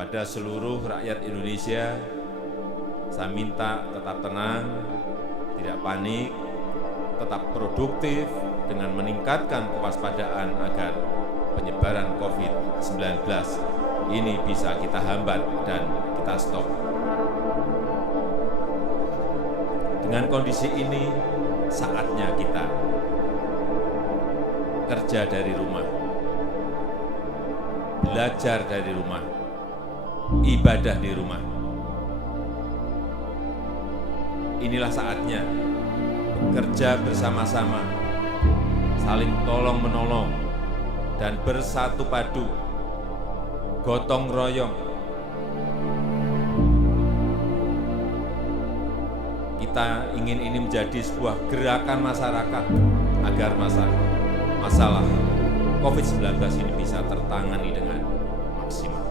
kepada seluruh rakyat Indonesia, saya minta tetap tenang, tidak panik, tetap produktif dengan meningkatkan kewaspadaan agar penyebaran COVID-19 ini bisa kita hambat dan kita stop. Dengan kondisi ini, saatnya kita kerja dari rumah, belajar dari rumah, ibadah di rumah. Inilah saatnya bekerja bersama-sama, saling tolong-menolong, dan bersatu padu, gotong royong. Kita ingin ini menjadi sebuah gerakan masyarakat agar masalah COVID-19 ini bisa tertangani dengan maksimal.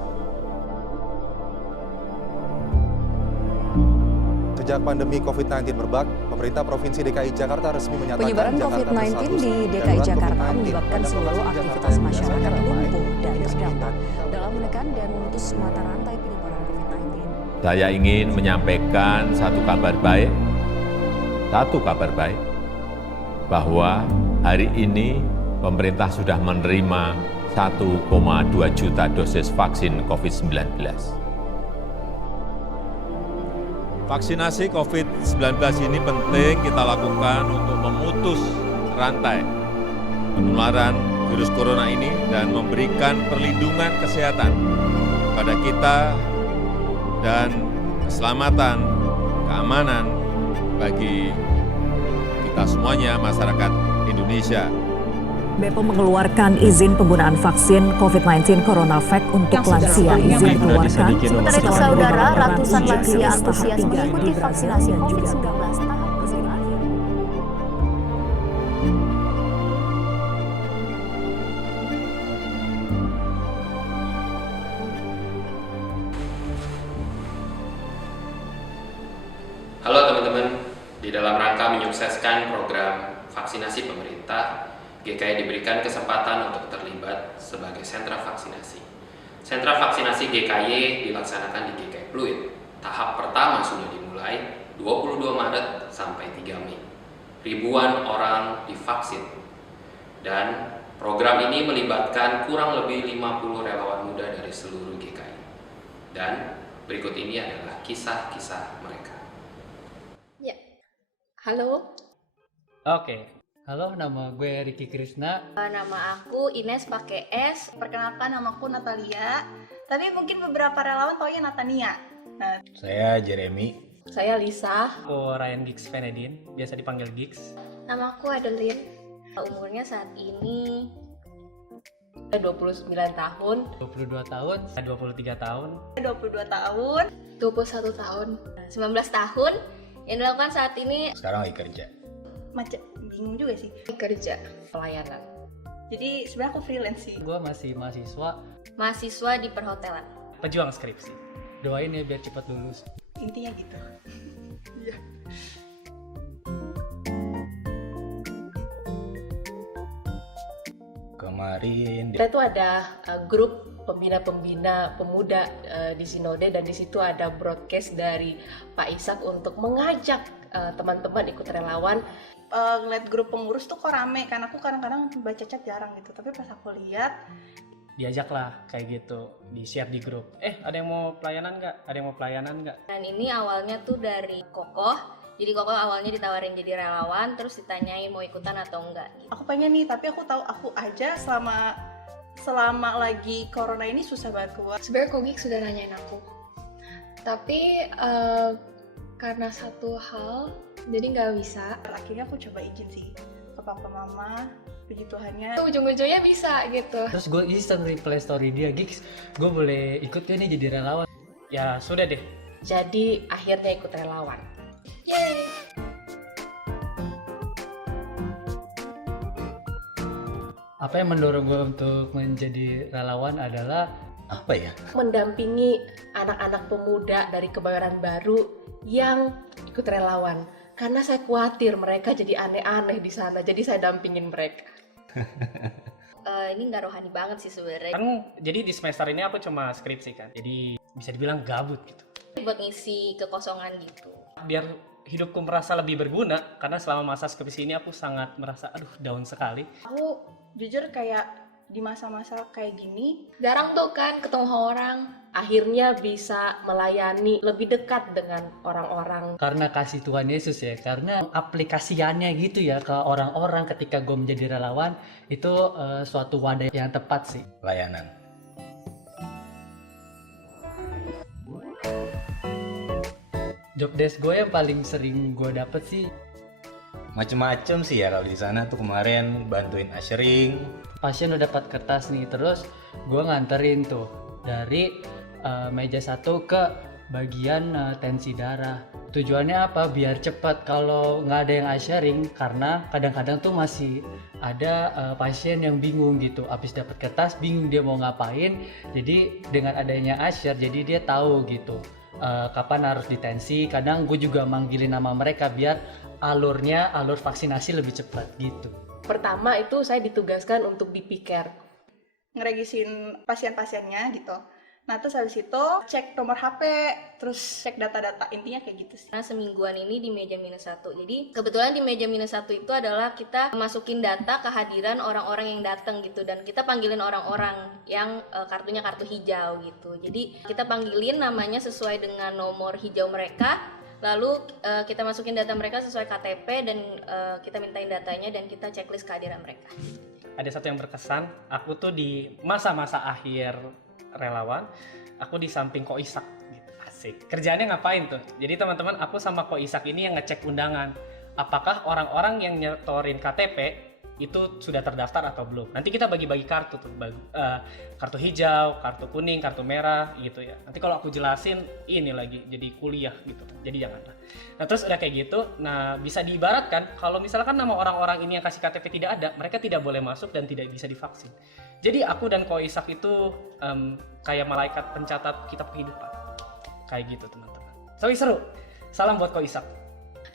Sejak pandemi COVID-19 merebak, pemerintah Provinsi DKI Jakarta resmi menyatakan penyebaran COVID-19 di DKI Jakarta menyebabkan seluruh aktivitas masyarakat lumpuh dan terdampak dalam menekan dan memutus mata rantai penyebaran COVID-19. Saya ingin menyampaikan satu kabar baik, bahwa hari ini pemerintah sudah menerima 1,2 juta dosis vaksin COVID-19. Vaksinasi COVID-19 ini penting kita lakukan untuk memutus rantai penularan virus corona ini dan memberikan perlindungan kesehatan pada kita dan keselamatan, keamanan bagi kita semuanya, masyarakat Indonesia. BPOM mengeluarkan izin penggunaan vaksin COVID-19 CoronaVac untuk lansia. Izin dikeluarkan Sementara saudara, ratusan lansia antusias mengikuti vaksinasi COVID-19 tahap musim akhir. Halo teman-teman, di dalam rangka menyukseskan program vaksinasi pemerintah, GKI diberikan kesempatan untuk terlibat sebagai sentra vaksinasi. Sentra vaksinasi GKI dilaksanakan di GKI Pluit. Tahap pertama sudah dimulai 22 Maret sampai 3 Mei. Ribuan orang divaksin. Dan program ini melibatkan kurang lebih 50 relawan muda dari seluruh GKI. Dan berikut ini adalah kisah-kisah mereka. Ya, halo. Oke, halo, nama gue Ricky Krisna. Nama aku Ines pakai S. Perkenalkan, nama aku Natalia. Tapi mungkin beberapa relawan taunya Natania. Saya Jeremy. Saya Lisa. Aku Ryan Giggs Venedin, biasa dipanggil Giggs. Nama aku Adeline. Umurnya saat ini 29 tahun. 22 tahun, 23 tahun. 22 tahun. 21 tahun. 19 tahun. Yang dilakukan saat ini Sekarang lagi kerja. macam bingung juga sih. Kerja pelayanan. Jadi sebenarnya aku freelance sih. Gue masih Mahasiswa di perhotelan. pejuang skripsi. Doain ya biar cepat lulus. Intinya gitu. Iya. Kemarin Kita tuh ada grup pembina-pembina pemuda di Sinode, dan di situ ada broadcast dari Pak Ishak untuk mengajak teman-teman ikut relawan. Ngeliat grup pengurus tuh kok rame, kan aku kadang-kadang baca chat jarang gitu, tapi pas aku lihat Diajak lah kayak gitu, di-share di grup. Ada yang mau pelayanan nggak? dan ini awalnya tuh dari Kokoh. Jadi Kokoh awalnya ditawarin jadi relawan, terus ditanyain mau ikutan atau enggak gitu. Aku pengen nih, tapi aku tahu aku aja selama lagi corona ini susah banget keluar. Sebenarnya Kogik sudah nanyain aku, tapi karena satu hal jadi nggak bisa. Akhirnya aku coba izin sih ke papa mama, puji Tuhannya Ujung-ujungnya bisa gitu. Terus gue iseng reply story dia, Giggs, gue boleh ikut ya nih jadi relawan? Ya sudah deh. Jadi akhirnya ikut relawan. Yeay! Apa yang mendorong gue untuk menjadi relawan adalah apa ya? Mendampingi anak-anak pemuda dari Kebayoran Baru yang ikut relawan. Karena saya khawatir mereka jadi aneh-aneh di sana, jadi saya dampingin mereka. ini nggak rohani banget sih sebenarnya. Kan jadi di semester ini aku cuma skripsi kan, jadi bisa dibilang gabut gitu. Buat ngisi kekosongan gitu. Biar hidupku merasa lebih berguna, karena selama masa skripsi ini aku sangat merasa down sekali. Aku jujur kayak di masa-masa kayak gini Jarang tuh kan ketemu sama orang. Akhirnya bisa melayani lebih dekat dengan orang-orang. Karena kasih Tuhan Yesus ya, karena aplikasiannya gitu ya ke orang-orang ketika gue menjadi relawan, itu suatu wadah yang tepat sih. Layanan. Job desk gue yang paling sering gue dapet sih Macem-macem sih ya kalau di sana tuh kemarin bantuin ushering. pasien udah dapat kertas nih, terus gue nganterin tuh dari meja satu ke bagian tensi darah. Tujuannya apa? Biar cepat. Kalau nggak ada yang ushering, karena kadang-kadang tuh masih ada pasien yang bingung gitu, abis dapat kertas bingung dia mau ngapain. Jadi dengan adanya usher, jadi dia tahu gitu kapan harus ditensi. Kadang gue juga manggilin nama mereka biar alur vaksinasi lebih cepat gitu. Pertama itu saya ditugaskan untuk di piker. ngeregisin pasien-pasiennya gitu. Nah terus habis itu cek nomor HP, terus cek data-data, intinya kayak gitu sih. Nah semingguan ini di meja -1. Jadi kebetulan di meja -1 itu adalah kita masukin data kehadiran orang-orang yang datang gitu, dan kita panggilin orang-orang yang kartunya kartu hijau gitu. Jadi kita panggilin namanya sesuai dengan nomor hijau mereka, lalu kita masukin data mereka sesuai KTP, dan kita mintain datanya dan kita checklist kehadiran mereka. Ada satu yang berkesan, aku tuh di masa-masa akhir relawan, aku di samping Ko Isak gitu. Asik. Kerjaannya ngapain tuh? Jadi teman-teman, aku sama Ko Isak ini yang ngecek undangan. Apakah orang-orang yang nyetorin KTP itu sudah terdaftar atau belum? Nanti kita bagi-bagi kartu tuh, kartu hijau, kartu kuning, kartu merah gitu ya. Nanti kalau aku jelasin ini lagi jadi kuliah gitu. Jadi janganlah. Nah terus udah kayak gitu, nah bisa diibaratkan kalau misalkan nama orang-orang ini yang kasih KTP tidak ada, mereka tidak boleh masuk dan tidak bisa divaksin. Jadi aku dan Ko Isak itu kayak malaikat pencatat kitab kehidupan. Kayak gitu teman-teman. Seru. Salam buat Ko Isak.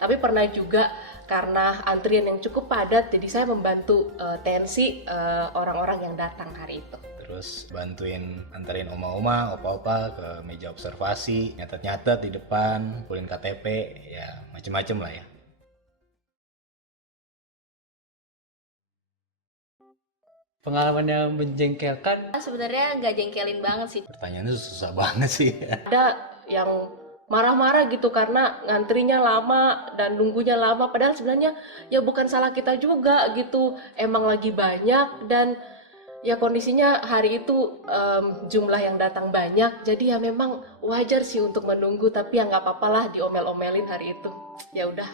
Tapi pernah juga karena antrian yang cukup padat, jadi saya membantu tensi orang-orang yang datang hari itu. Terus bantuin anterin oma-oma, opa-opa ke meja observasi, nyatet-nyatet di depan, pulin KTP, ya macem-macem lah ya. Pengalaman yang menjengkelkan? Sebenarnya nggak jengkelin banget sih. Pertanyaannya susah banget sih. Ada yang marah-marah gitu karena ngantrinya lama dan nunggunya lama, padahal sebenarnya ya bukan salah kita juga gitu, emang lagi banyak dan ya kondisinya hari itu jumlah yang datang banyak, jadi ya memang wajar sih untuk menunggu, tapi ya nggak apa-apa lah diomel-omelin hari itu, ya udah.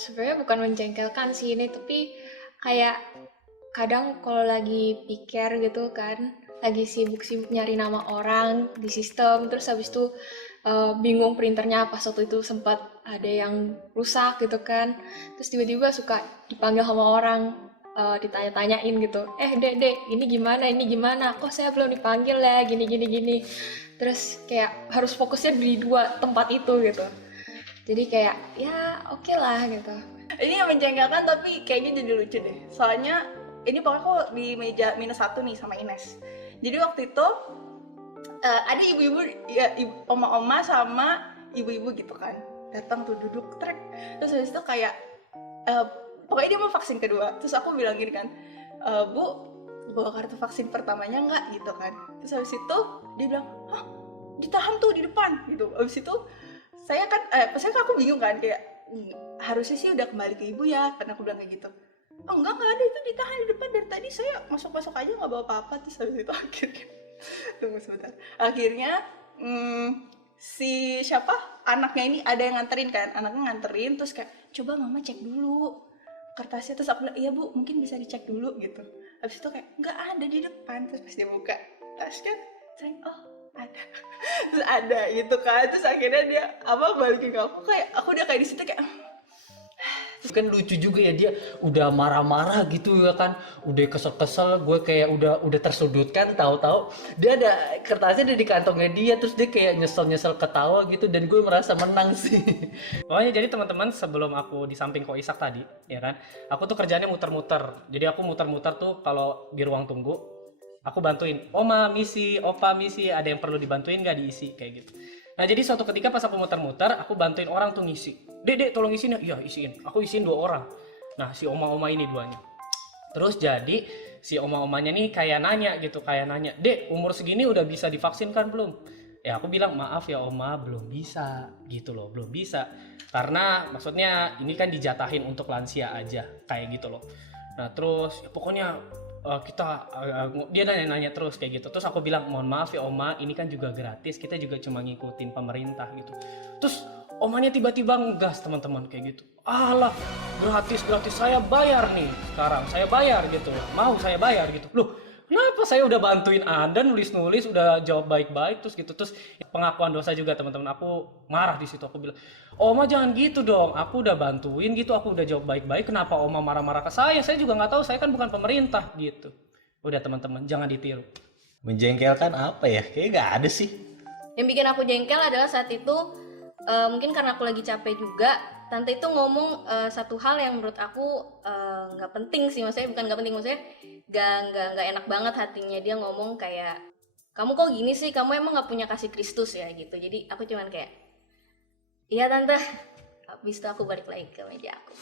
Sebenarnya bukan menjengkelkan sih ini, tapi kayak kadang kalau lagi pikir gitu kan, lagi sibuk-sibuk nyari nama orang di sistem, terus habis itu bingung printernya, pas waktu itu sempat ada yang rusak gitu kan, terus tiba-tiba suka dipanggil sama orang, ditanya-tanyain gitu, dek ini gimana, kok saya belum dipanggil ya, gini, terus kayak harus fokusnya di dua tempat itu gitu, jadi kayak ya oke lah gitu. Ini yang menjengkelkan tapi kayaknya jadi lucu deh, soalnya ini pokoknya kok di meja -1 nih sama Ines. Jadi waktu itu ada ibu-ibu, ya, oma-oma sama ibu-ibu gitu kan, datang tuh duduk trek, terus habis itu kayak pokoknya dia mau vaksin kedua, terus aku bilang gini kan, Bu, bawa kartu vaksin pertamanya nggak gitu kan, terus habis itu dia bilang, hah, ditahan tuh di depan gitu. Habis itu saya kan, aku bingung kan, kayak harusnya sih udah kembali ke ibu ya, karena aku bilang kayak gitu. Oh enggak ada, itu ditahan di depan dari tadi, saya masuk aja nggak bawa apa-apa. Terus habis itu akhirnya tunggu sebentar, akhirnya si siapa anaknya ini ada yang nganterin kan, anaknya nganterin, terus kayak coba mama cek dulu kertasnya, terus aku bilang iya bu mungkin bisa dicek dulu gitu. Habis itu kayak nggak ada di depan, terus pas dia buka tas kan sering ada terus ada gitu kan, terus akhirnya dia balikin ke aku, kayak aku udah kayak di situ kayak Kan lucu juga ya, dia udah marah-marah gitu ya kan, udah kesel-kesel, gue kayak udah tersudutkan, tahu-tahu dia ada kertasnya ada di kantongnya dia, terus dia kayak nyesel-nyesel ketawa gitu, dan gue merasa menang sih. Pokoknya jadi teman-teman, sebelum aku di samping Ko Isak tadi, ya kan, aku tuh kerjanya muter-muter. Jadi aku muter-muter tuh kalau di ruang tunggu, aku bantuin, Oma misi, Opa misi, ada yang perlu dibantuin nggak diisi kayak gitu. Nah jadi suatu ketika pas aku muter-muter, aku bantuin orang tuh ngisi. Dek, tolong isiin ya. Iya, isiin. Aku isiin 2 orang. Nah, si oma-oma ini 2-nya. Terus jadi si oma-omanya nih kayak nanya, Dek, umur segini udah bisa divaksinkan belum? Ya aku bilang, maaf ya Oma, belum bisa gitu loh, belum bisa. Karena maksudnya ini kan dijatahin untuk lansia aja, kayak gitu loh. Nah terus ya pokoknya dia nanya-nanya terus kayak gitu. Terus aku bilang, mohon maaf ya Oma, ini kan juga gratis, kita juga cuma ngikutin pemerintah gitu. Terus omanya tiba-tiba ngegas teman-teman kayak gitu. Alah, gratis, saya bayar nih sekarang, saya bayar gitu. Mau saya bayar gitu. Loh, kenapa saya udah bantuin Anda nulis-nulis, udah jawab baik-baik terus gitu. Terus pengakuan dosa juga teman-teman. Aku marah di situ, aku bilang, Oma jangan gitu dong, aku udah bantuin gitu, aku udah jawab baik-baik, kenapa Oma marah-marah ke saya? Saya juga nggak tahu, saya kan bukan pemerintah gitu. Udah teman-teman, jangan ditiru. Menjengkelkan apa ya? Kayaknya nggak ada sih. Yang bikin aku jengkel adalah saat itu mungkin karena aku lagi capek juga, tante itu ngomong satu hal yang menurut aku nggak penting sih, maksudnya bukan nggak penting, maksudnya nggak enak banget hatinya. Dia ngomong kayak, kamu kok gini sih, kamu emang nggak punya kasih Kristus ya gitu. Jadi aku cuman kayak, iya tante. Habis itu aku balik lagi ke meja aku.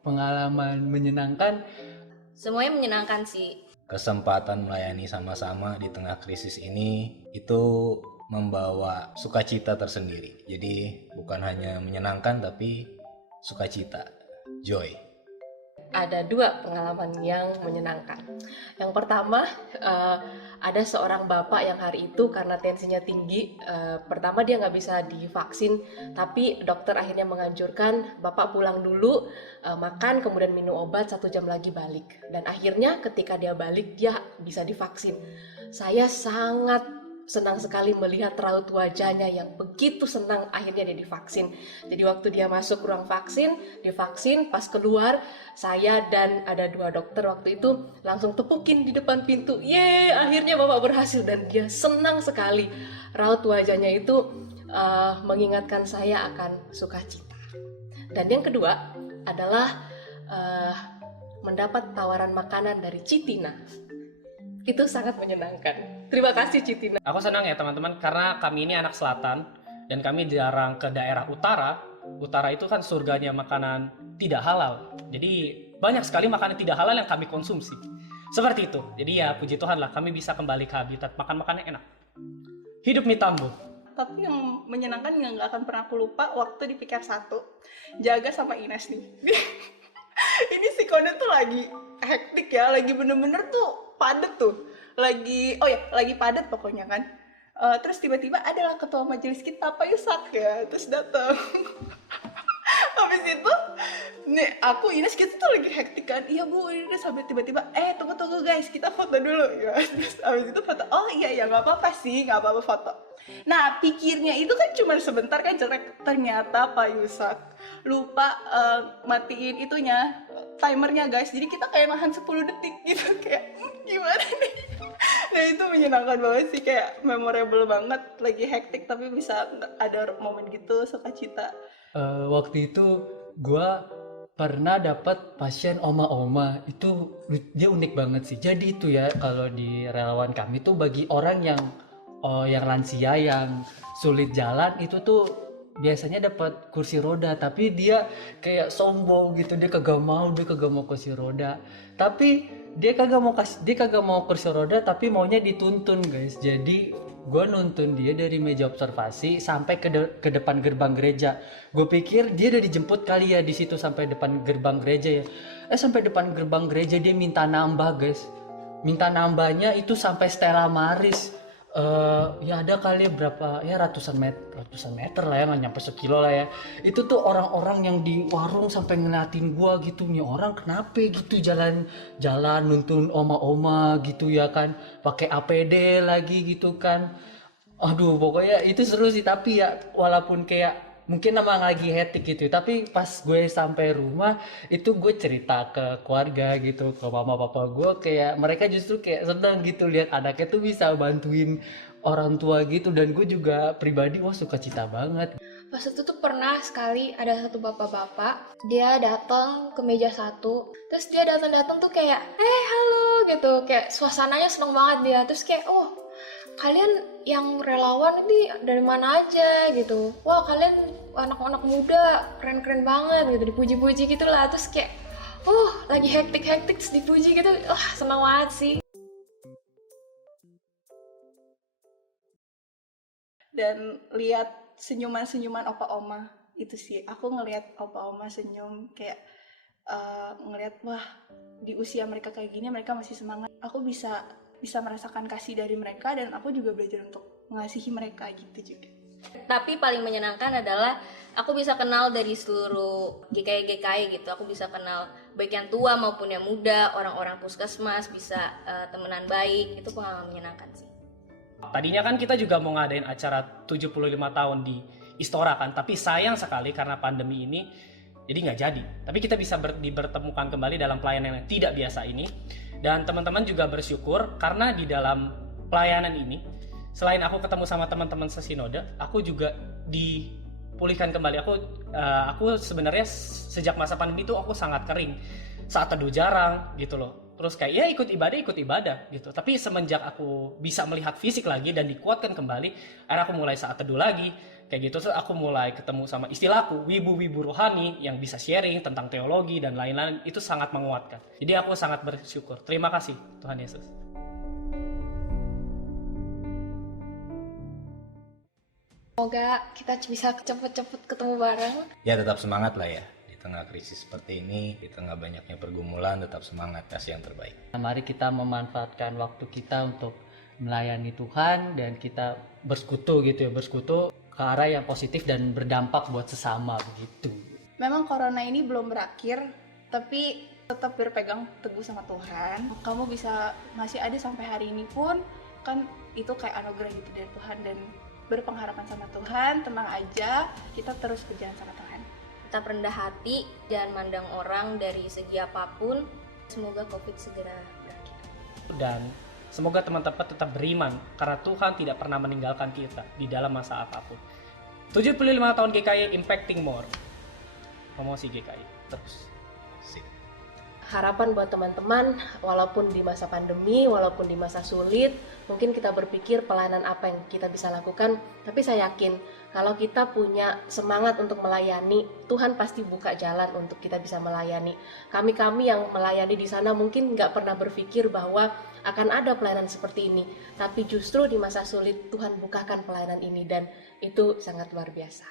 Pengalaman menyenangkan, semuanya menyenangkan sih. Kesempatan melayani sama-sama di tengah krisis ini itu membawa sukacita tersendiri. Jadi bukan hanya menyenangkan tapi sukacita, joy. Ada 2 pengalaman yang menyenangkan. Yang pertama, ada seorang bapak yang hari itu karena tensinya tinggi, pertama dia nggak bisa divaksin, tapi dokter akhirnya menganjurkan bapak pulang dulu, makan, kemudian minum obat, 1 jam lagi balik. Dan akhirnya ketika dia balik, dia bisa divaksin. Saya sangat senang sekali melihat raut wajahnya yang begitu senang akhirnya dia divaksin. Jadi waktu dia masuk ruang vaksin, divaksin, pas keluar, saya dan ada 2 dokter waktu itu langsung tepukin di depan pintu. Yeay, akhirnya bapak berhasil, dan dia senang sekali. Raut wajahnya itu mengingatkan saya akan sukacita. Dan yang kedua adalah mendapat tawaran makanan dari Citina. Itu sangat menyenangkan. Terima kasih Citina. Aku senang ya teman-teman, karena kami ini anak selatan dan kami jarang ke daerah utara. Utara itu kan surganya makanan tidak halal. Jadi banyak sekali makanan tidak halal yang kami konsumsi. Seperti itu. Jadi ya puji Tuhan lah, kami bisa kembali ke habitat makan-makannya enak. Hidup Mitambo. Tapi yang menyenangkan yang nggak akan pernah aku lupa waktu di PKR 1, Jaga sama Ines nih. Ini si Kone tuh lagi hektik ya, lagi bener-bener tuh padet tuh. Lagi padet pokoknya kan. Terus tiba-tiba adalah ketua majelis kita, Pak Yusak ya, terus datang. Habis itu, nih aku Ines kita tuh lagi hektik kan, iya Bu, ini sampai tiba-tiba, tunggu guys, kita foto dulu ya. Terus habis itu foto, oh iya nggak apa-apa sih, nggak apa-apa foto. Nah pikirnya itu kan cuma sebentar kan jelek, ternyata Pak Yusak lupa matiin itunya, timernya guys, jadi kita kayak nahan 10 detik gitu, kayak gimana nih. Nah itu menyenangkan banget sih, kayak memorable banget, lagi hektik tapi bisa ada momen gitu, sukacita. Waktu itu gue pernah dapat pasien oma-oma, itu dia unik banget sih. Jadi itu ya, kalau di relawan kami tuh bagi orang yang lansia, yang sulit jalan, itu tuh biasanya dapat kursi roda, tapi dia kayak sombong gitu, dia kagak mau kursi roda. Tapi dia kagak mau kursi roda, tapi maunya dituntun guys. Jadi gue nuntun dia dari meja observasi sampai ke depan gerbang gereja. Gue pikir dia udah dijemput kali ya di situ sampai depan gerbang gereja ya. Sampai depan gerbang gereja dia minta nambah guys. Minta nambahnya itu sampai Stella Maris. Ya ada kali berapa ya, ratusan meter lah ya, nggak nyampe sekilo lah ya. Itu tuh orang-orang yang di warung sampai ngeliatin gua gitu, nih orang kenapa gitu jalan nuntun oma-oma gitu ya kan, pakai APD lagi gitu kan. Aduh, pokoknya itu seru sih, tapi ya walaupun kayak mungkin emang lagi hectic gitu, tapi pas gue sampai rumah itu gue cerita ke keluarga gitu, ke mama papa gue, kayak mereka justru kayak senang gitu lihat anaknya tuh bisa bantuin orang tua gitu, dan gue juga pribadi wah sukacita banget. Pas itu tuh pernah sekali ada satu bapak-bapak, dia datang ke meja satu, terus dia datang tuh kayak, halo gitu, kayak suasananya seneng banget dia, terus kayak, oh kalian yang relawan ini dari mana aja gitu, wah kalian anak-anak muda keren-keren banget gitu, dipuji-puji gitu lah, terus kayak, oh lagi hektik-hektik terus dipuji gitu, wah seneng banget sih. Dan lihat senyuman-senyuman opa oma itu sih, aku ngelihat opa oma senyum kayak ngelihat wah di usia mereka kayak gini mereka masih semangat, aku bisa merasakan kasih dari mereka dan aku juga belajar untuk mengasihi mereka gitu juga. Tapi paling menyenangkan adalah aku bisa kenal dari seluruh GKI gitu, aku bisa kenal baik yang tua maupun yang muda, orang-orang puskesmas, bisa temenan baik, itu pengalaman menyenangkan sih. Tadinya kan kita juga mau ngadain acara 75 tahun di Istora kan, tapi sayang sekali karena pandemi ini jadi nggak jadi. Tapi kita bisa dipertemukan kembali dalam pelayanan yang tidak biasa ini. Dan teman-teman juga bersyukur karena di dalam pelayanan ini, selain aku ketemu sama teman-teman sesinode, aku juga dipulihkan kembali. Aku sebenarnya sejak masa pandemi itu aku sangat kering, saat teduh jarang gitu loh. Terus kayak ya ikut ibadah gitu. Tapi semenjak aku bisa melihat fisik lagi dan dikuatkan kembali, akhirnya aku mulai saat teduh lagi. Kayak gitu, terus aku mulai ketemu sama istilahku, wibu-wibu rohani yang bisa sharing tentang teologi dan lain-lain, itu sangat menguatkan. Jadi aku sangat bersyukur. Terima kasih Tuhan Yesus. Semoga kita bisa cepet-cepet ketemu bareng. Ya tetap semangat lah ya. Di tengah krisis seperti ini, di tengah banyaknya pergumulan, tetap semangat, kasih yang terbaik. Mari kita memanfaatkan waktu kita untuk melayani Tuhan dan kita bersekutu ke arah yang positif dan berdampak buat sesama begitu. Memang corona ini belum berakhir, tapi tetap berpegang teguh sama Tuhan. Kamu bisa masih ada sampai hari ini pun, kan itu kayak anugerah gitu dari Tuhan, dan berpengharapan sama Tuhan, tenang aja, kita terus berjalan sama Tuhan. Tetap rendah hati, jangan mandang orang dari segi apapun. Semoga COVID segera berakhir. Dan semoga teman-teman tetap beriman karena Tuhan tidak pernah meninggalkan kita di dalam masa apapun. 75 tahun GKI Impacting More. Promosi GKI terus. Harapan buat teman-teman, walaupun di masa pandemi, walaupun di masa sulit, mungkin kita berpikir pelayanan apa yang kita bisa lakukan, tapi saya yakin kalau kita punya semangat untuk melayani, Tuhan pasti buka jalan untuk kita bisa melayani. Kami yang melayani di sana mungkin nggak pernah berpikir bahwa akan ada pelayanan seperti ini, tapi justru di masa sulit Tuhan bukakan pelayanan ini, dan itu sangat luar biasa.